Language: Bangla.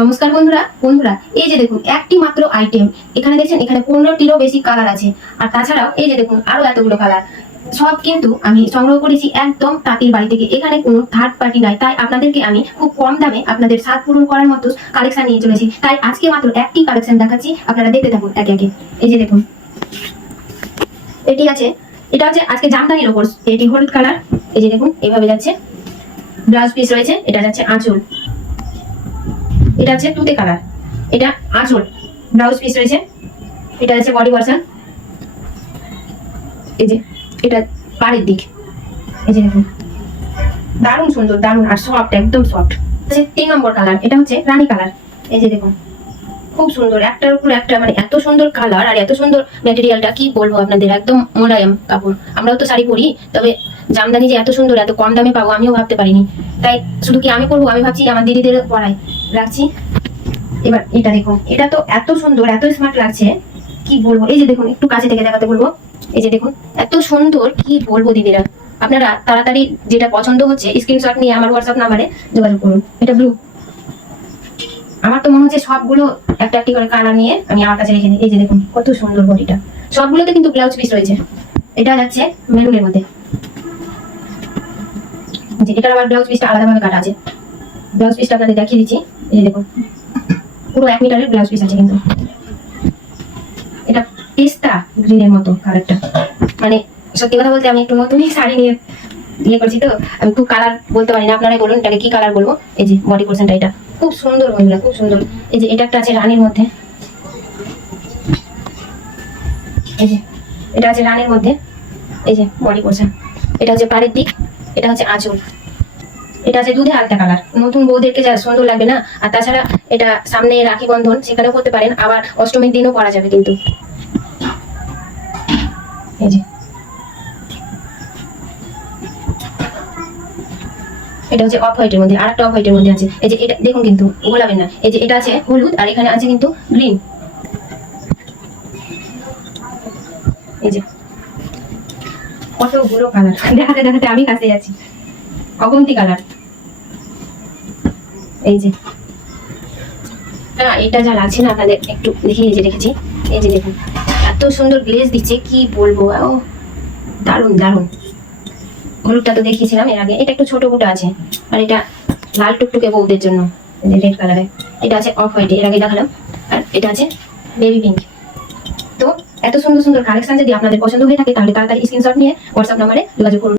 নমস্কার বন্ধুরা বন্ধুরা এই যে দেখুন একটি মাত্র আইটেম এখানে দেখছেন, এখানে 15টিরও বেশি কালার আছে। আর তাছাড়াও এই যে দেখুন আরো এতগুলো কালার, সব কিন্তু আমি সংগ্রহ করেছি একদম তাঁতির বাড়ি থেকে। এখানে কোনো থার্ড পার্টি নাই, তাই আপনাদেরকে আমি খুব কম দামে আপনাদের স্বাদ পূরণ করার মতো কালেকশন নিয়ে চলেছি। তাই আজকে মাত্র একটি কালেকশন দেখাচ্ছি, আপনারা দেখতে থাকুন একে একে। এই যে দেখুন এটি আছে, এটা হচ্ছে আজকে জামদানির ওপর, এটি হলুদ কালার। এই যে দেখুন এইভাবে যাচ্ছে, ব্লাউজ পিস রয়েছে, এটা যাচ্ছে আঁচল। এটা আছে তুতে কালার, এটা আঁচল, ব্লাউজ পিস রয়েছে, এটা আছে বডি ভার্সন। এই যে এটা পাড়ের দিক, এই যে দেখুন দারুণ সুন্দর, দারুণ আর সফট, একদম সফট। আছে 3 নম্বর কালার, এটা হচ্ছে রানী কালার। এই যে দেখুন খুব সুন্দর, একটার উপর একটা, মানে এত সুন্দর কালার আর এত সুন্দর ম্যাটেরিয়ালটা, কি বলবো আপনাদের, একদম মোলায়েম কাপড়। আমরাও তো শাড়ি পরি, তবে জামদানি যে এত সুন্দর এত কম দামে পাবো আমিও ভাবতে পারিনি। তাই শুধু কি আমি করবো, আমি ভাবছি আমার দিদিদের পরাই রাখছি। এবার এটা দেখুন, এটা তো এত সুন্দর, এত স্মার্ট লাগছে, কি বলবো। এই যে দেখুন একটু কাছে থেকে দেখাতে বলবো, এই যে দেখুন এত সুন্দর, কি বলবো দিদিরা। আপনারা তাড়াতাড়ি যেটা পছন্দ হচ্ছে স্ক্রিনশট নিয়ে আমার হোয়াটসঅ্যাপ নাম্বারে যোগাযোগ করুন। এটা ব্লু, আমার তো মনে হচ্ছে সবগুলো একটা একটি করে কালার নিয়ে আমি আমার কাছে রেখে দিই। এই যে দেখুন কত সুন্দর বডিটা, সবগুলোতে কিন্তু ব্লাউজ পিস রয়েছে। এটা যাচ্ছে মেরুনের মধ্যে, যে এটার আবার ব্লাউজ পিসটা আলাদাভাবে কাটা আছে। ব্লাউজ পিসটা আপনাদের দেখিয়ে দিচ্ছি, এই যে দেখুন পুরো 1 মিটারের ব্লাউজ পিস আছে। কিন্তু এটা পেস্তা গ্রিনের মতো কালারটা, মানে সত্যি কথা বলতে আমি একটু নতুনই শাড়ি নিয়ে ইয়ে করছি, তো আমি খুব কালার বলতে পারি না। আপনারাই বলুন এটাকে কি কালার বলবো। এই যে বডি পোর্শনটা এটা খুব সুন্দর বন্ধুরা, খুব সুন্দর। এই যে এটা একটা আছে রানীর মধ্যে, এই যে এটা আছে রানীর মধ্যে, এই যে বডি পোর্শন। এটা হচ্ছে পাড়ের দিক, এটা হচ্ছে আঁচল। এটা আছে দুধে আলতা কালার, নতুন বউদেরকে যা সুন্দর লাগবে না। আর তাছাড়া এটা সামনে রাখি বন্ধন, সেখানেও করতে পারেন, আবার অষ্টমীর দিনও পরা যাবে কিন্তু। এই যে এটা হচ্ছে অফ হোয়াইটের মধ্যে, আর একটা অফ হোয়াইটের মধ্যে আছে। এই যে এটা দেখুন কিন্তু গোলাবেন না, এই যে এটা আছে হলুদ আর এখানে আছে কিন্তু গ্রিন। এই যে কতগুলো কালার, দেখাতে দেখাতে আমি কাছে যাচ্ছি, অগন্তি কালার। এই যে এটা যা লাগছে না আপনাদের একটু দেখিয়ে যে রেখেছি। এই যে দেখুন এত সুন্দর গ্লেজ দিচ্ছে, কি বলবো, ও দারুণ দারুণ। হলুদটা তো দেখিয়েছিলাম এর আগে, এটা একটু ছোট বুটা আছে, আর এটা লাল টুকটুকে বউদের জন্য রেড কালারে। এটা আছে অফ হোয়াইট, এর আগে দেখালাম। আর এটা আছে বেবি পিঙ্ক। তো এত সুন্দর সুন্দর কালেকশন যদি আপনাদের পছন্দ হয়ে থাকে তাহলে তাড়াতাড়ি স্ক্রিনশট নিয়ে হোয়াটসঅ্যাপ নাম্বারে যোগাযোগ করুন।